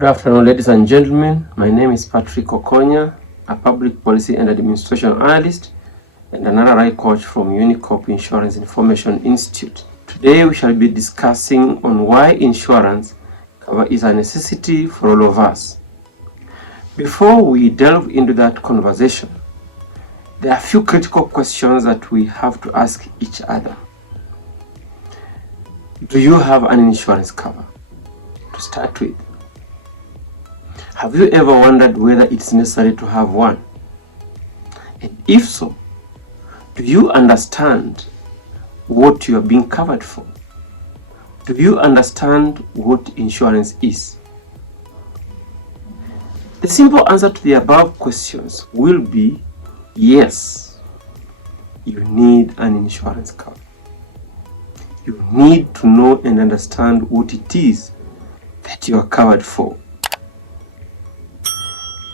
Good afternoon, ladies and gentlemen. My name is Patrick Okonya, a public policy and administration analyst and an RRI coach from Unicorp Insurance Information Institute. Today we shall be discussing on why insurance cover is a necessity for all of us. Before we delve into that conversation, there are a few critical questions that we have to ask each other. Do you have an insurance cover? To start with, have you ever wondered whether it's necessary to have one? And if so, do you understand what you are being covered for? Do you understand what insurance is? The simple answer to the above questions will be yes, you need an insurance cover. You need to know and understand what it is that you are covered for.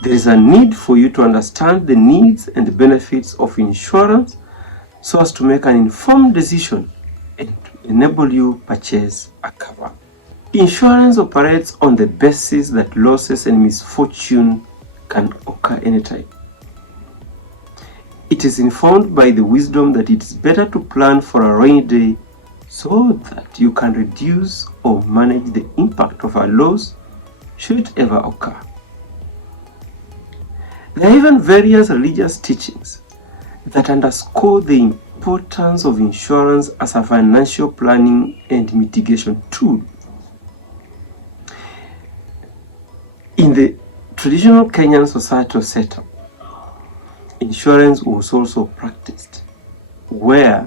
There is a need for you to understand the needs and benefits of insurance so as to make an informed decision and to enable you purchase a cover. Insurance operates on the basis that losses and misfortune can occur anytime. It is informed by the wisdom that it is better to plan for a rainy day so that you can reduce or manage the impact of a loss should it ever occur. There are even various religious teachings that underscore the importance of insurance as a financial planning and mitigation tool. In the traditional Kenyan societal setup, insurance was also practiced, where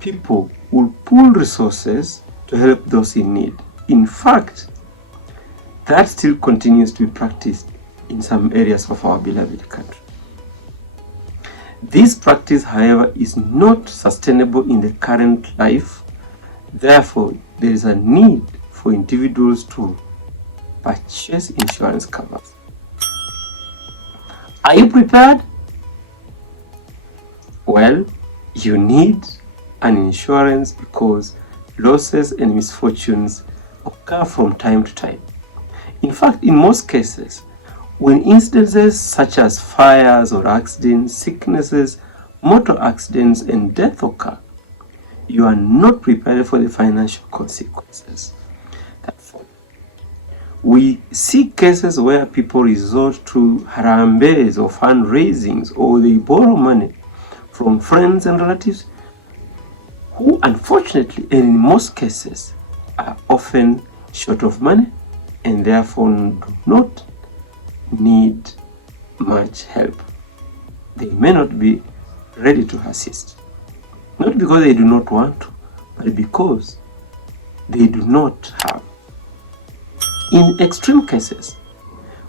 people would pool resources to help those in need. In fact, that still continues to be practiced in some areas of our beloved country. This practice, however, is not sustainable in the current life. Therefore, there is a need for individuals to purchase insurance covers. Are you prepared? Well, you need an insurance because losses and misfortunes occur from time to time. In fact, in most cases, when incidences such as fires or accidents, sicknesses, motor accidents, and death occur, you are not prepared for the financial consequences that follow. We see cases where people resort to harambes or fundraisings, or they borrow money from friends and relatives who, unfortunately, and in most cases, are often short of money and therefore do not need much help. They may not be ready to assist. Not because they do not want to, but because they do not have. In extreme cases,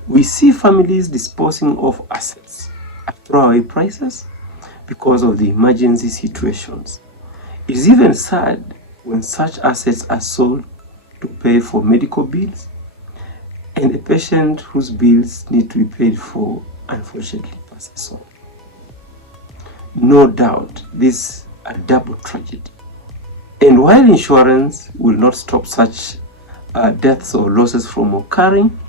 we see families disposing of assets at throwaway prices because of the emergency situations. It is even sad when such assets are sold to pay for medical bills, and a patient whose bills need to be paid for unfortunately passes on. No doubt this is a double tragedy. And while insurance will not stop such deaths or losses from occurring,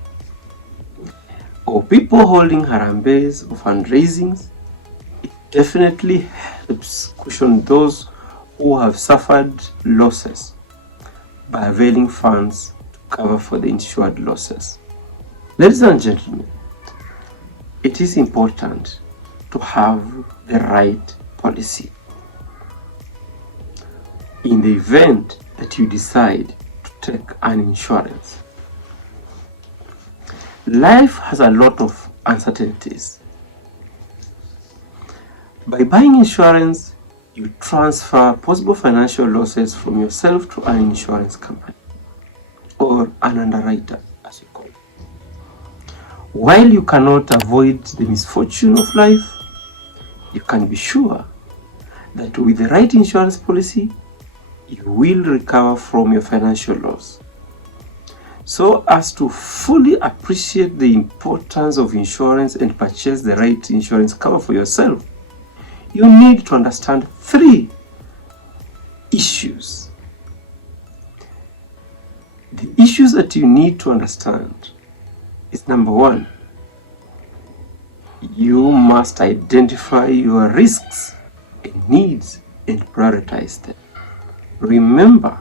or people holding harambes or fundraisings, it definitely helps cushion those who have suffered losses by availing funds cover for the insured losses. Ladies and gentlemen, it is important to have the right policy. In the event that you decide to take an insurance, life has a lot of uncertainties. By buying insurance, you transfer possible financial losses from yourself to an insurance company or an underwriter, as you call it. While you cannot avoid the misfortune of life, you can be sure that with the right insurance policy, you will recover from your financial loss. So as to fully appreciate the importance of insurance and purchase the right insurance cover for yourself, you need to understand 3 issues The issues that you need to understand is number one, you must identify your risks and needs and prioritize them. Remember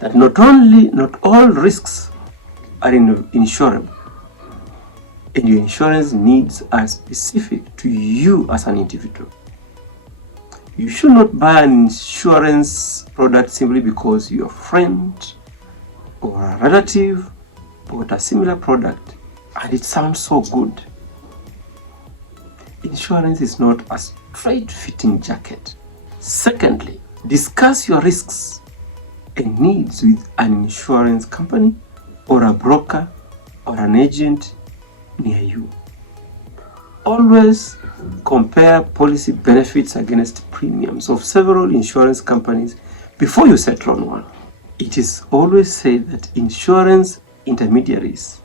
that not all risks are insurable, and your insurance needs are specific to you as an individual. You should not buy an insurance product simply because your friend or a relative bought a similar product and it sounds so good. Insurance is not a straight-fitting jacket. Secondly, discuss your risks and needs with an insurance company or a broker or an agent near you. Always compare policy benefits against premiums of several insurance companies before you settle on one. It is always said that insurance intermediaries,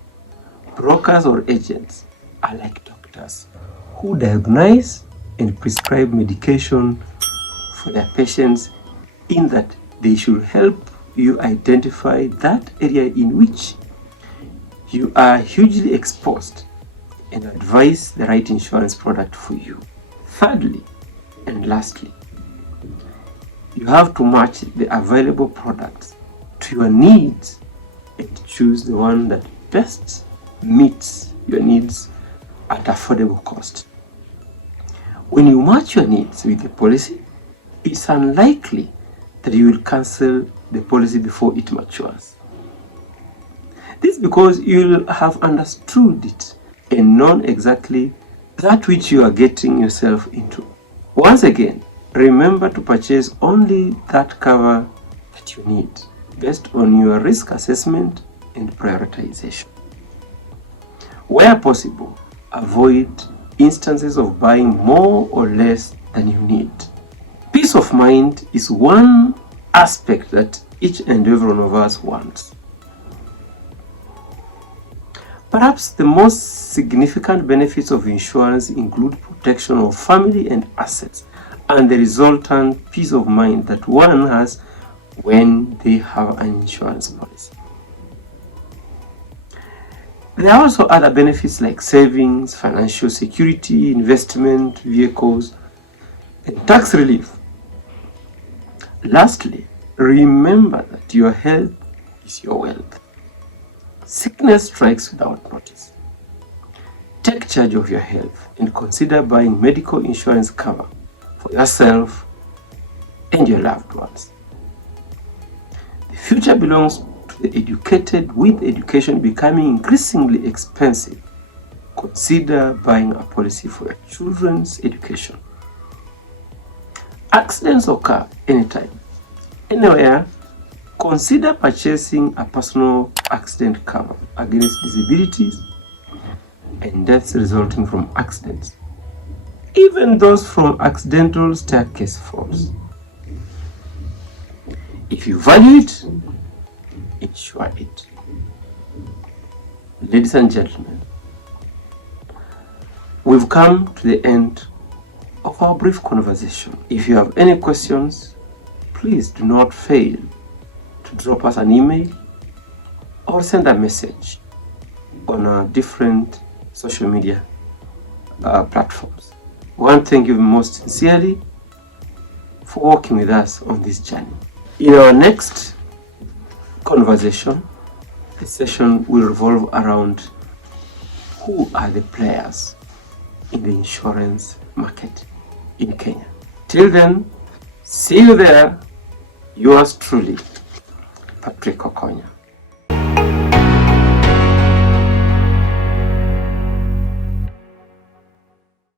brokers or agents are like doctors who diagnose and prescribe medication for their patients, in that they should help you identify that area in which you are hugely exposed and advise the right insurance product for you. Thirdly and lastly, you have to match the available products to your needs and choose the one that best meets your needs at affordable cost. When you match your needs with the policy, it's unlikely that you will cancel the policy before it matures. This is because you will have understood it and known exactly that which you are getting yourself into. Once again, remember to purchase only that cover that you need based on your risk assessment and prioritization. Where possible, avoid instances of buying more or less than you need. Peace of mind is one aspect that each and every one of us wants. Perhaps the most significant benefits of insurance include protection of family and assets and the resultant peace of mind that one has when they have an insurance policy. There are also other benefits like savings, financial security, investment, vehicles, and tax relief. Lastly, remember that your health is your wealth. Sickness strikes without notice. Take charge of your health and consider buying medical insurance cover for yourself and your loved ones. The future belongs to the educated, with education becoming increasingly expensive. Consider buying a policy for your children's education. Accidents occur anytime, anywhere. Consider purchasing a personal accident cover against disabilities and deaths resulting from accidents, even those from accidental staircase falls. If you value it, insure it. Ladies and gentlemen, we've come to the end of our brief conversation. If you have any questions, please do not fail to drop us an email or send a message on our different social media platforms. We want to thank you most sincerely for working with us on this journey. In our next conversation, the session will revolve around who are the players in the insurance market in Kenya. Till then, see you there. Yours truly, Patrick Okonya.